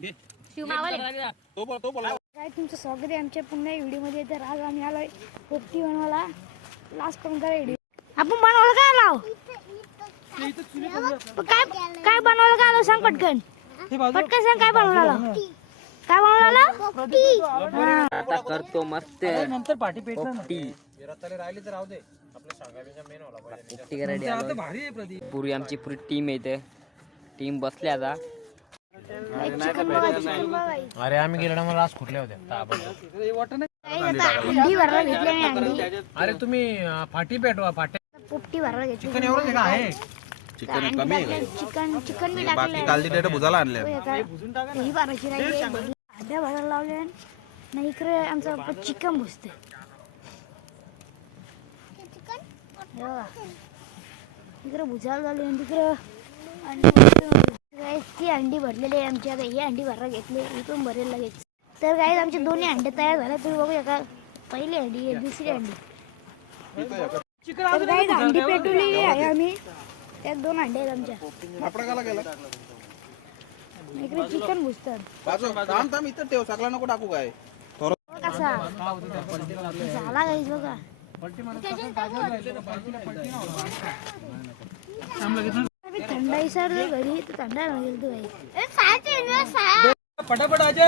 काय तुमचं स्वागत आहे आमच्या पुन्हा व्हिडिओमध्ये. तर आज आम्ही आलोय पोपटी बनवायला. लास्ट पर्यंत व्हिडिओ आपण बनवायला काय आलो, काय काय बनवायला काय आलो सांग पटकन. पटकन सांग काय बनवायला, काय बनवायला आता करतो मस्त. नंतर पाठी पेटला पोपटी राहिली तर राहू दे. आपल्या सांगायचा मेन होला पाहिजे. पोपटी करायला भारी आहे प्रदीप. पुरी आमची पुरी टीम येते. टीम बसली आता. अरे आम्ही गेलो ना, मला आज कुठल्या होत्या. अंडी भरायला घेतली अंडी. अरे तुम्ही फाटी पेटवा. फाटे पोपटी भरायला घेतली. चिकन एवढं का आहे? चिकन कमी आहे. चिकन मी टाकले. कालची डेट बुजाला आणले. ही भरायची राहिली. अंड्या भरायला लावले नाही. इकडे आमचं चिकन भुसते. इकडे भुजाला झाली आणि तिकडं ती अंडी भरलेली आहे आमची. आता ही अंडी भरायला घेतली. इथून भरेल लगेच. तर काही आमचे दोन्ही अंडे तयार झाले. तुम्ही बघू शकाल. पहिली अंडी आहे, दुसरी अंडी. तर काही अंडी पेटवलेली आहे आम्ही. त्यात दोन अंडे आहेत आमच्या. इकडे चिकन भुसतात. इथं ठेव, सगळा नको टाकू काय. कसा झाला गाईस बघा. थंडा विसरलो घरी तर थंडा लागेल तू गाईस. फटाफट आजा,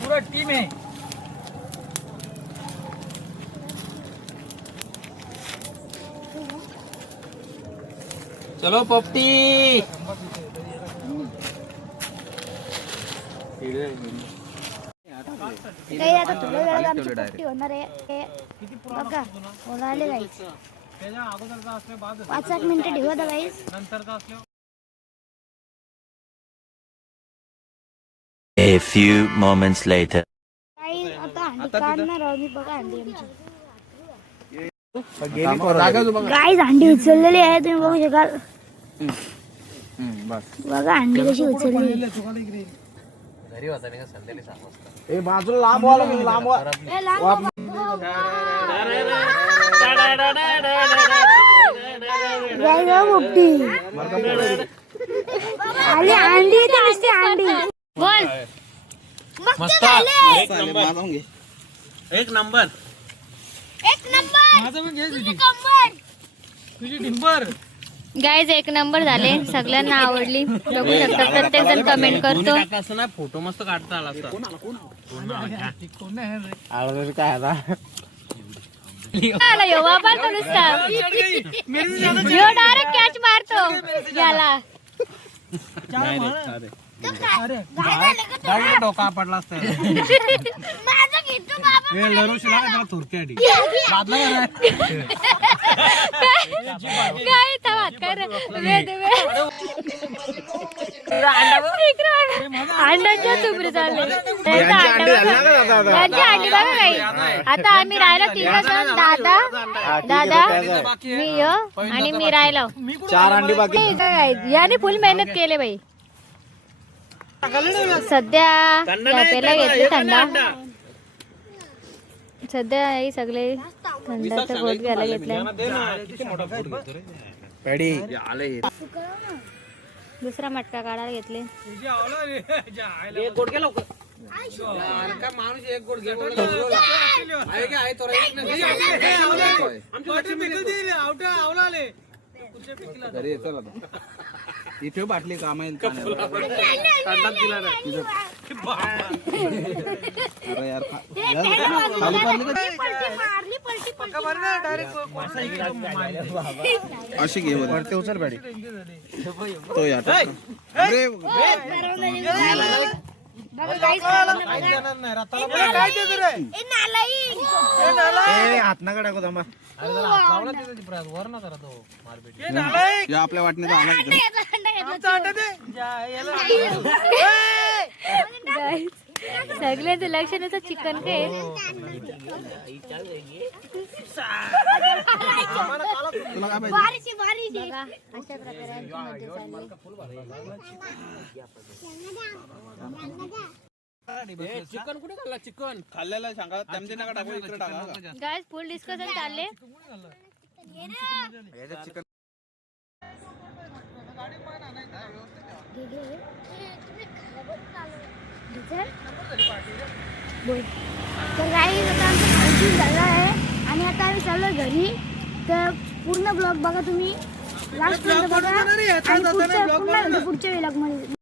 पूरा टीम है. चलो पोपटी. काही आता थोड्या वेळात आमची पोपटी होणार आहे. बघा बोलायला गाईस. 5 मिनिटं ठेवा तर गाईस. A few moments later. काही आता अंडी काढणार आहोत मी. बघा अंडी आमची. गाईस अंडी उचललेली आहे. तुम्ही बघू शकाल. बघा अंडी कशी उचलली. घरी होता नाही का संध्याकाळी 6 वाजता. बाजूला लांब वाला लांब पोपटी आली. अंडी येते नुसती अंडी. बोल मस्त. एक नंबर. माझं पण घे तुझी डिंबर. गाईज एक नंबर झाले. सगळ्यांना आवडली. बघू शकता प्रत्येक जण कमेंट करतो. असं ना फोटो मस्त काढता आला असता. आला ह्यो वापरतो नुसता. ह्यो डायरेक्ट कॅच मारतो याला. गाडीला डोका पडला असता. काय तवात कर अंड्याच्या चुपरी चालले. अंडी बघा काही. आता आम्ही राहिलो 3 जण. दादा मी आणि मी राहिलो 4 अंडी बाकी. याने फुल मेहनत केले बाई. सध्या प्यायला घेतले थंडा. सध्या हे सगळे थंडाचा गोट घ्यायला घेतलाय. दुसरा मटका काढायला घेतले. इथे बाटली काम आहे. अशी घे वरती उचल गाडी. तो या हात ना काढा थांबा. आपल्या वाटण्याचा सगळ्यांचं लक्ष नसतं चिकन काय. अशा प्रकारे चिकन कुठे खाल्ला? चिकन खाल्लेला सांगा. त्यांचे नका टाकू, इकडे टाका. गाइस फुल डिस्कशन चालले. चिकन घे बोल. तर काही आता आमचं खायची झालं आहे आणि आता आम्ही चाललो घरी. तर पूर्ण ब्लॉग बघा तुम्ही लास्ट पर्यंत बघा आणि पुढच्या व्लॉगमध्ये